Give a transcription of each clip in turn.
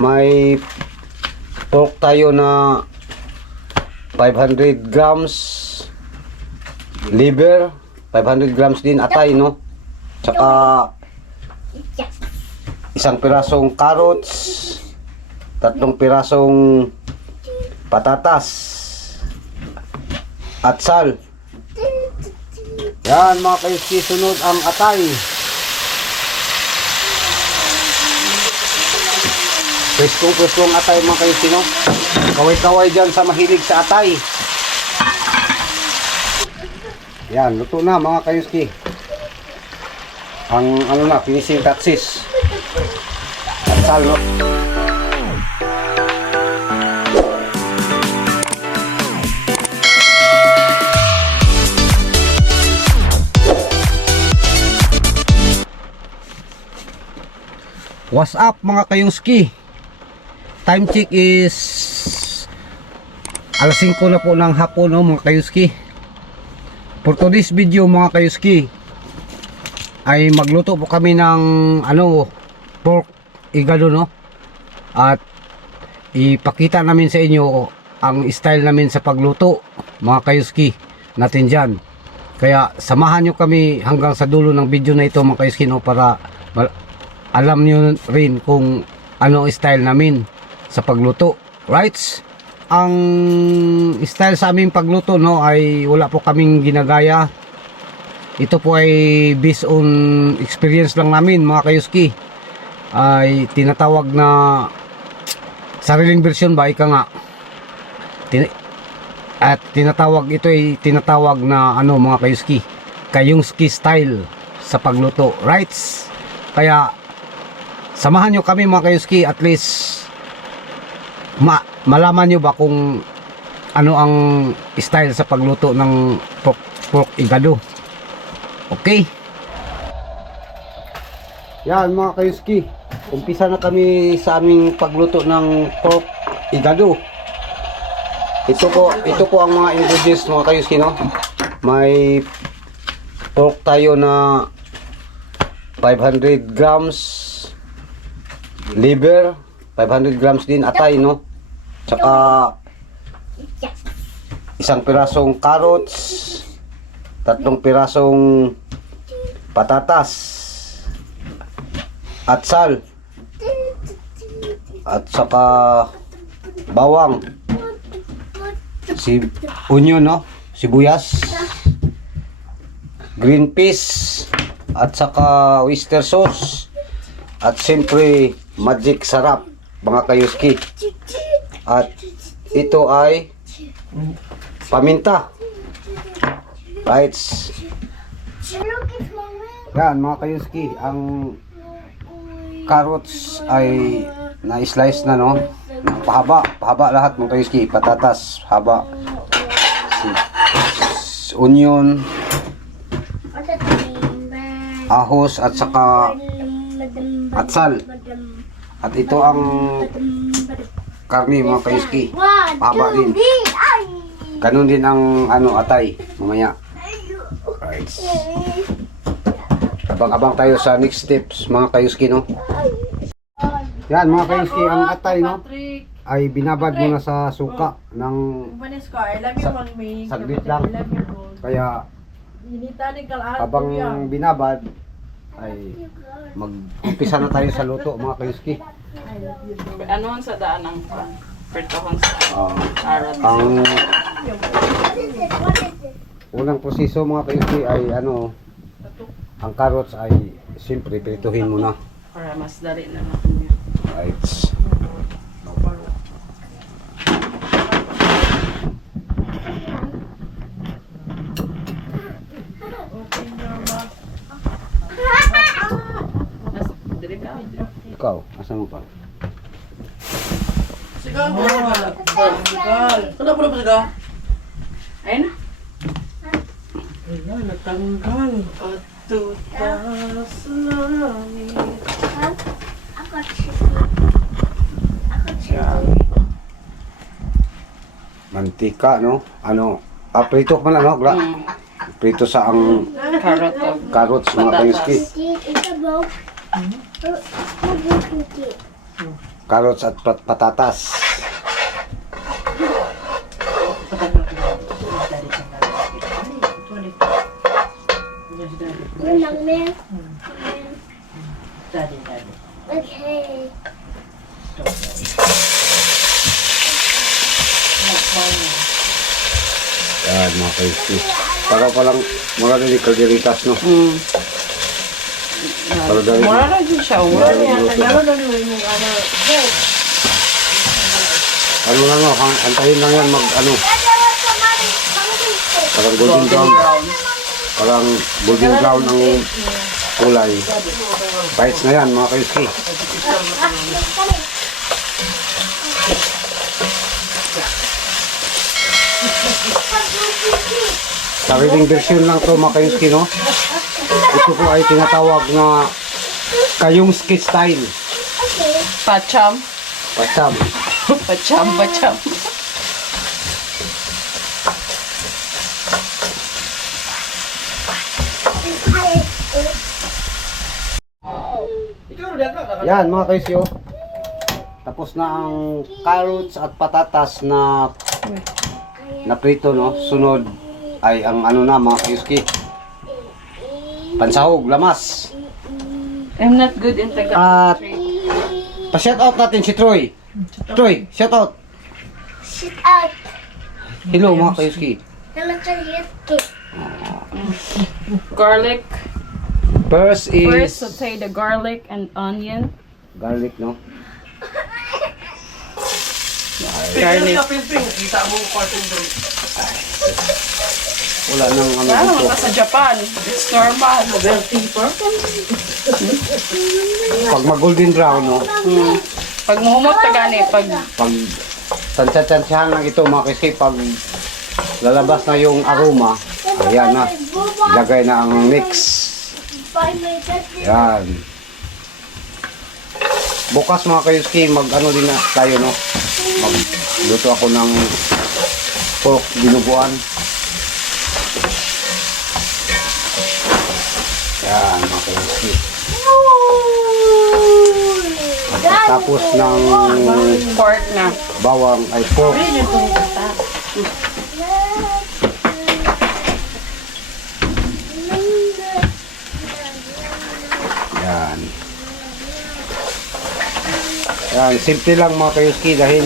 May pork tayo na 500 grams liver, 500 grams din atay, no? Tsaka isang pirasong carrots, tatlong pirasong patatas, at sal. Yan mga kayuski, sunod ang atay. Preskong preskong atay mga kayuski, no? Kaway-kaway dyan sa mahilig sa atay. Yan, luto na mga kayuski. Ang ano na, finishing touches. At sal, no? What's up mga kayuski? Time check is alas 5 na po ng hapon no, mga kayuski. For today's video mga kayuski ay magluto po kami ng ano pork igado no. At ipakita namin sa inyo ang style namin sa pagluto mga kayuski natin dyan. Kaya samahan nyo kami hanggang sa dulo ng video na ito mga kayuski no para alam nyo rin kung ano style namin sa pagluto. Right? Ang style sa aming pagluto no ay wala po kaming ginagaya. Ito po ay based on experience lang namin mga kayuski. Ay tinatawag na sariling version ba ika nga. Tin- at tinatawag ito ay tinatawag na ano mga kayuski. Kayungski style sa pagluto. Right? Kaya samahan nyo kami mga kayuski at least ma malaman nyo ba kung ano ang style sa pagluto ng pork, pork igado okay? Yan mga kayuski. Umpisa na kami sa aming pagluto ng pork igado ito po ito po ang mga ingredients mga kayuski no? May pork tayo na 500 grams liver 500 grams din atay no tsaka isang pirasong carrots tatlong pirasong patatas at sal at saka bawang. Si onion no? Sibuyas green peas at saka oyster sauce at siyempre magic sarap mga kayuski at ito ay paminta. Right yan mga kayuski ang carrots ay na-slice na no? Pahaba. Pahaba lahat mga kayuski. Patatas haba onion ahos at saka atsal at ito ang karni mga kayuski Pahaba din. ganun din ang ano atay mamaya. Right abang-abang tayo sa next steps mga kayuski no? Yan mga kayuski ang atay no? Ay binabad muna sa suka ng love you, Sa- saglit lang. Kaya habang binabad ay mag-umpisa na tayo sa luto mga kayuski Ano sa daan ng pan? Pertohon sa Ah, arat. ang unang proseso mga kayuski ay ano ang carrots ay siyempre prituhin muna Para mas dali na lang niya. right ikaw asa mo pa Mo. Sigaw. Saan po na po sigaw? Ayun na. Ayan, natanggal. At tutas langit. yan mantika no ano ah, prito pa na no Gla? Mm. prito sa ang Carrot of carrots mga patatas. carrots at pat- patatas. Menang men. Daddy, daddy. Okay. Yan mga kayuski. Para palang mura din yung kalderitas no. Mm. Para dali. Mura na din siya. Mura na yan. Ano na yung yung ano? Ano lang antayin lang yan mag ano. Parang golden brown. Parang golden brown ang kulay. Bites na yan mga kayuski. Sariling version lang to mga kayuski no. Ito po ay tinatawag na kayong ski style. Pacham. Pasam. Pacham, pacham. Yan mga kaisyo. Tapos na ang carrots at patatas na na prito no. Sunod ay ang ano na mga kayuski. Pansahog, lamas. I'm not good in Tagalog. At pa-shout out natin si Troy. Troy, shout out. Sit out. Hello mga kayuski. Nakakaliit. Garlic. First is First, saute the garlic and onion. Garlic no. Garlic. Kita mo cartoon doon. Wala nang ano Wala naman dito. ka sa Japan. It's normal. Pag mag-golden brown no. Mm. Pag muhumot ka gani, pag pag tansya-tansyahan lang ito mga kayuski pag lalabas na yung aroma, ayan na. Ilagay na ang mix. Yan. Bukas mga kayuski, mag ano din na tayo no. Magluto ako ng pork dinuguan. Yan mga kayuski. Tapos ng pork na. bawang ay pork. Yan, simple lang mga kayuski dahil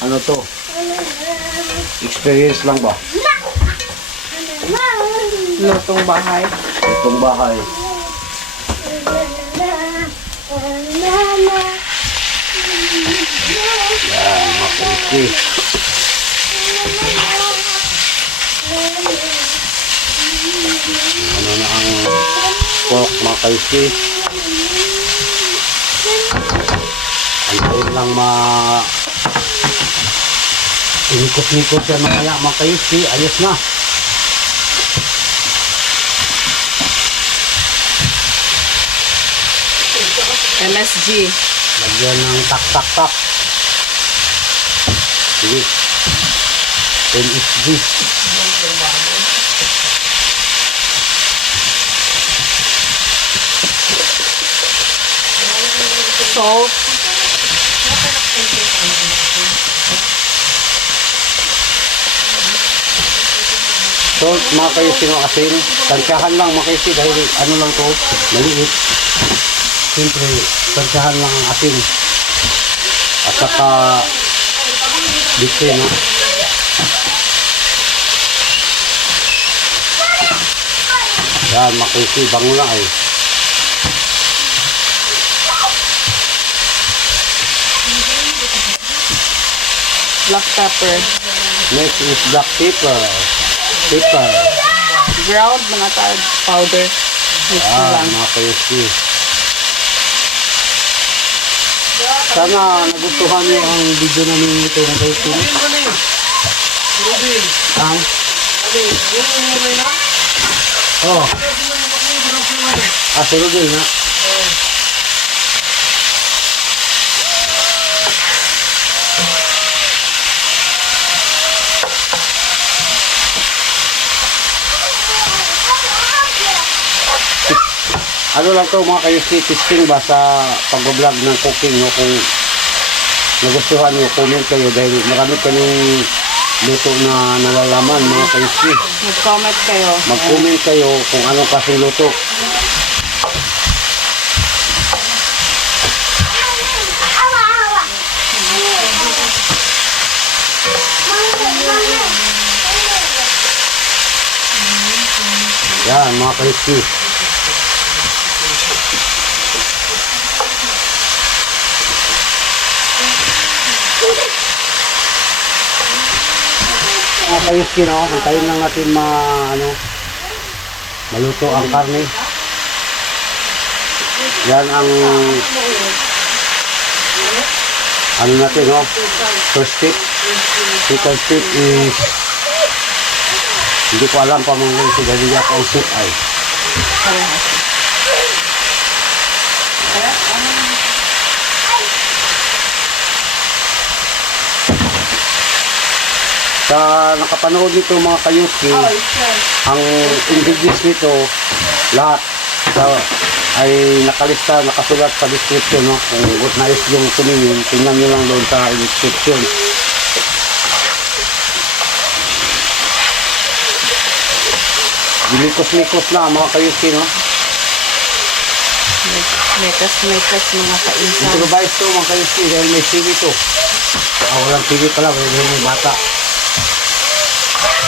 ano to, experience lang ba? Lutong bahay. Itong bahay. Yan, mga kayuski. Ano na ang pork mga kayuski. Lang ma Inikot-nikot yan mamaya mga kayuski. Ayos na. MSG. Lagyan ng tak-tak-tak. Sige. MSG. Salt. Salt, mga kayo sino asin. Tansyahan lang mga kayo dahil ano lang to, maliit. Siyempre, tansyahan lang ang asin. At saka, bitse, no? Yan, mga kayo bango na eh. Black pepper. Next is black pepper. Pepper. Ground mga tag powder. Mix na Ah, lang. mga kayo Sana nagustuhan niyo ang video namin ito mga kayo Ang? Oh. Ah, sunod din na. Ano lang to mga kayuski, testing ba sa pag-vlog ng cooking, no? Kung nagustuhan nyo, comment kayo dahil marami kaming luto na nalalaman mga kayuski. Mag-comment kayo. Mag-comment kayo kung anong klaseng luto. Yan mga kayuski. Mga kayuski, no? Antayin lang natin ma, ano, maluto ang karne. Yan ang ano natin, no? First step. Second step is hindi ko alam pa mong si Galilea ang step ay. Sa nakapanood nito mga kayuski, ang ingredients nito, lahat sa, ay nakalista, nakasulat sa description. No? Kung nais yung tumingin, tingnan nyo lang doon sa description. Gilikos-likos na mga kayuski, no? Mekas-mekas mga kainsan. Improvise to mga kayuski dahil may CV to. Ah, walang CV pala, dahil may bata.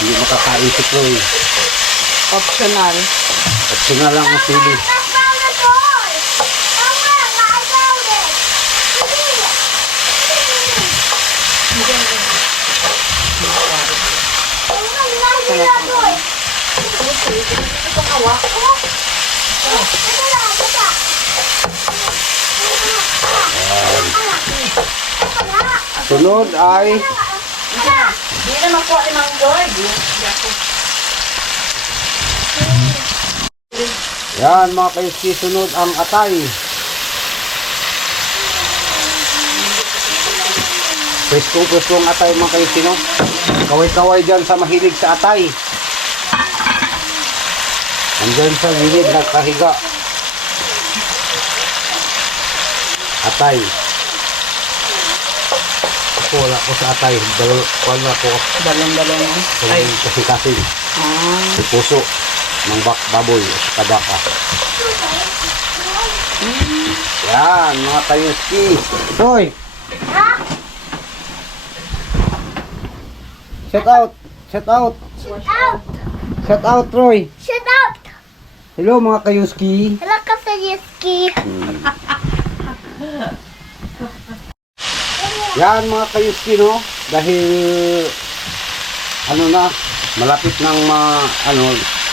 Hindi makakain si Chloe. Optional. At sina lang ang CV. I found the toy. Mama, I found it. Mama, nandito na toy. Ito kawa. Ito na, ito na. Sunod ay na makuha ni Mang George. yan mga kayuski, sunod ang atay. Preskong preskong atay mga kayuski, no? Kaway-kaway dyan sa mahilig sa atay. Andyan sa gilid, nagkahiga. Atay. Ako, wala ko sa atay. Dalo, wala ko Balong-balong. Ay. sa kasi-kasing. Ah. Sa puso ng bak baboy at sa kadaka. Yan, mga kayuski. Hoy! Shout out! Shout out! Shoot out! Shout out, Troy! Shoot out! Hello, mga kayuski. Hello, Kasayiski. Yan, mga kayuski, no? Dahil, ano na, malapit ng mga, ano,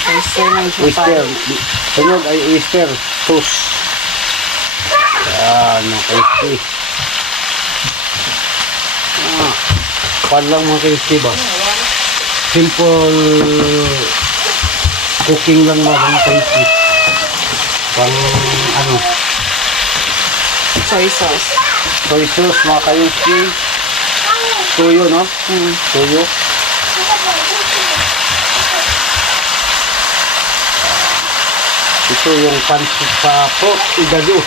Oyster ng. Japan. Sunod ay oyster sauce. Yan, mga kayuski. Ah, pan lang mga kayuski ba? Simple cooking lang mga mga kayuski. Pang, ano, Soy sauce. Soy sauce mga kayuski. Tuyo, no? Hmm. Tuyo. Ito yung pancit sa pork igado.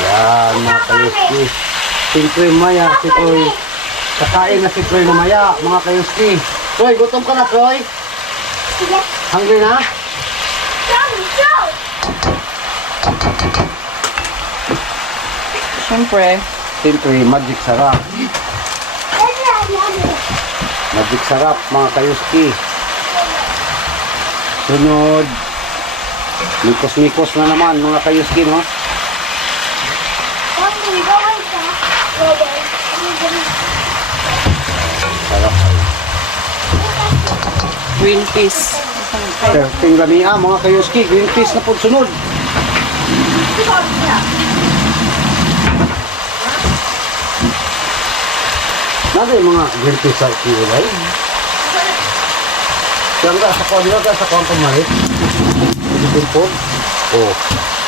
Yan, mga kayuski. Siyempre maya, si Troy. Kakain na si Troy mamaya, mga kayuski. Troy, gutom ka na, Troy? Hungry na? Siyempre. Siyempre, magic sarap. Magic sarap, mga kayuski. Sunod. Mikos-mikos na naman, mga kayuski, no? Green peas. Ting lamia, mga kayuski. Green peas na po sunod. Nada yung mga green sa kiwalay. Kaya nga, sa kwan sa kwan pamalit. Hindi po. Oh.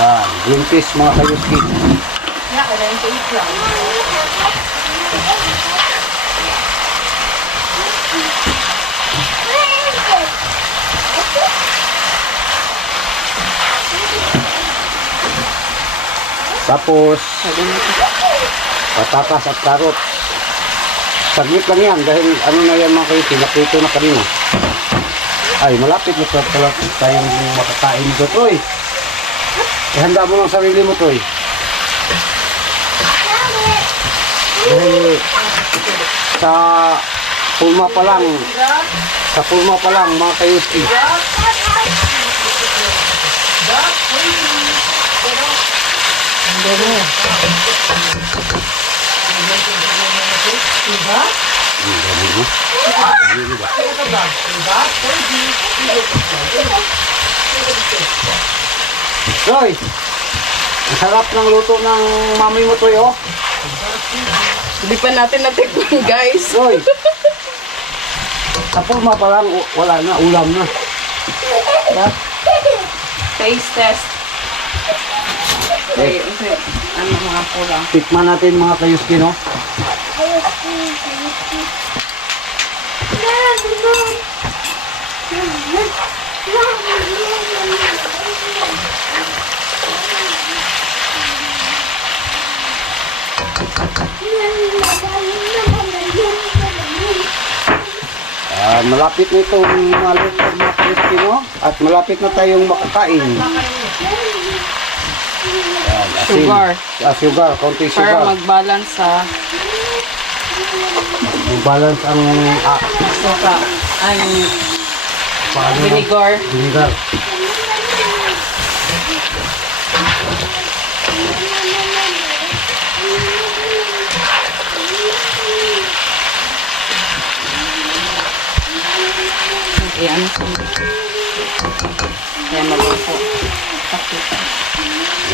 Yan, green peas mga kayuski. Yeah, eat lang. Tapos, patatas at karot. Saglit lang yan dahil ano na yan mga kayuski, naprito na kanina. Ay, malapit na pala tayong makakain dito, Troy. Ihanda mo ng sarili mo, Troy. Dahil sa pulma pa lang, sa pulma pa lang, mga kayuski. Troy, ang sarap ng luto ng mami mo, Troy, oh. Hindi pa natin natikman, guys. Troy, sa pulma pa lang, u- wala na, ulam na. Taste test. Okay, okay. Ano mga pula? Tikman natin mga kayuski, no? Ah, malapit na itong mga luto mga kayuski, no? At malapit na tayong makakain. Yan, asin. Sugar. Ah, sugar, konti Para sugar. mag-balance sa Mag-balance ang ah, suka. Ang vinegar. Vinegar. Sa Kaya mabuko. Pakita.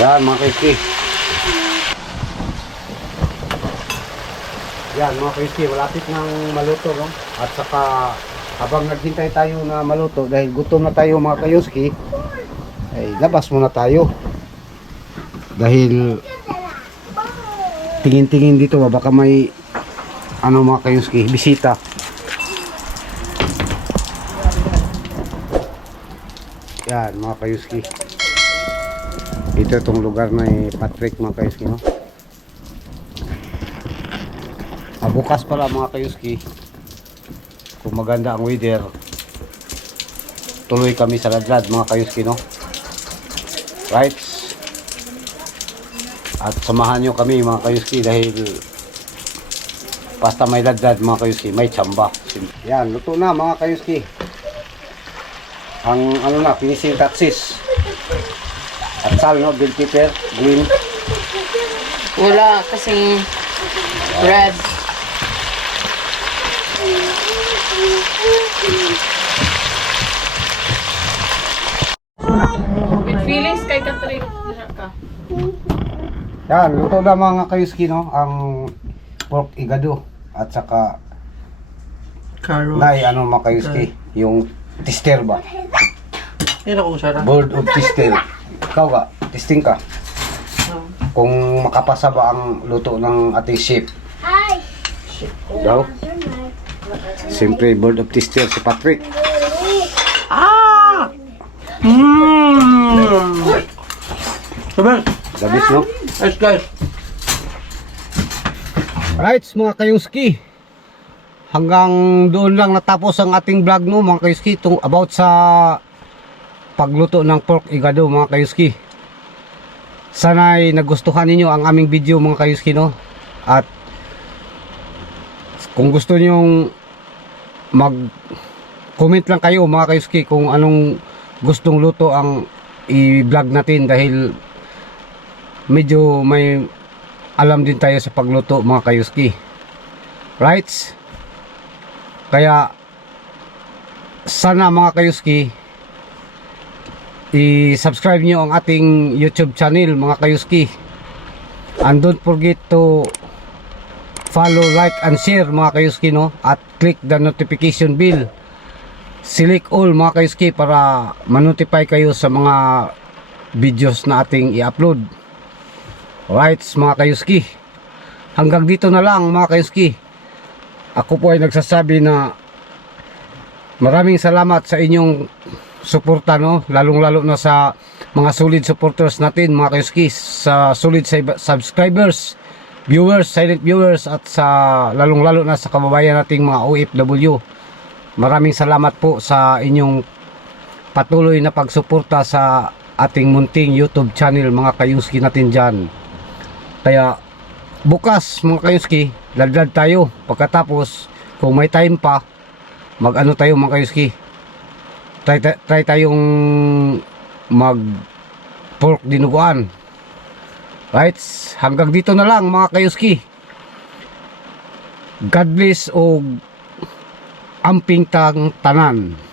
Yan mga kaiski. Yan mga kaiski, malapit nang maluto no? At saka habang naghintay tayo na maluto dahil gutom na tayo mga kaiski, ay labas muna tayo. Dahil tingin-tingin dito ba baka may ano mga kaiski, bisita. Yan mga kayuski. Ito itong lugar na eh, Patrick mga kayuski no. Ah, bukas pala mga kayuski. Kung maganda ang weather. Tuloy kami sa ladlad mga kayuski no. Right? At samahan nyo kami mga kayuski dahil basta may ladlad mga kayuski, may tsamba. Yan, luto na mga kayuski ang ano na, finishing touches. At sal, no? Bell pepper, green. Wala kasing red. With feelings kay Katrik. Diha ka. Yan, luto na mga kayuski, no? Ang pork igado. At saka, Carrot. nai, ano mga kayuski? Yung tister ba? Yan ako sarap. Bird of tister. Ikaw ka, testing ka. Kung makapasa ba ang luto ng ating chef. Ay! Daw? Siyempre, bird of tister si Patrick. Ah! Mmm! Sabar! Labis, no? Guys, guys. Right, mga kayuski. Hanggang doon lang natapos ang ating vlog no mga kayuski about sa pagluto ng pork igado mga kayuski. Sana'y nagustuhan ninyo ang aming video mga kayuski no. At kung gusto niyo mag comment lang kayo mga kayuski kung anong gustong luto ang i-vlog natin dahil medyo may alam din tayo sa pagluto mga kayuski. Right? Kaya sana mga kayuski i-subscribe nyo ang ating YouTube channel mga kayuski. And don't forget to follow, like, and share mga kayuski no at click the notification bell select all mga kayuski para manotify kayo sa mga videos na ating i-upload. Alright mga kayuski. Hanggang dito na lang mga kayuski. Ako po ay nagsasabi na maraming salamat sa inyong suporta no, lalong-lalo na sa mga solid supporters natin mga kayuski, sa solid sub- subscribers, viewers, silent viewers at sa lalong-lalo na sa kababayan nating mga OFW. Maraming salamat po sa inyong patuloy na pagsuporta sa ating munting YouTube channel mga kayuski natin dyan. Kaya bukas mga kayuski, ladlad tayo. Pagkatapos, kung may time pa, mag-ano tayo mga kayuski. Try, ta- try tayong mag pork dinuguan. Right? Hanggang dito na lang mga kayuski. God bless o amping tang tanan.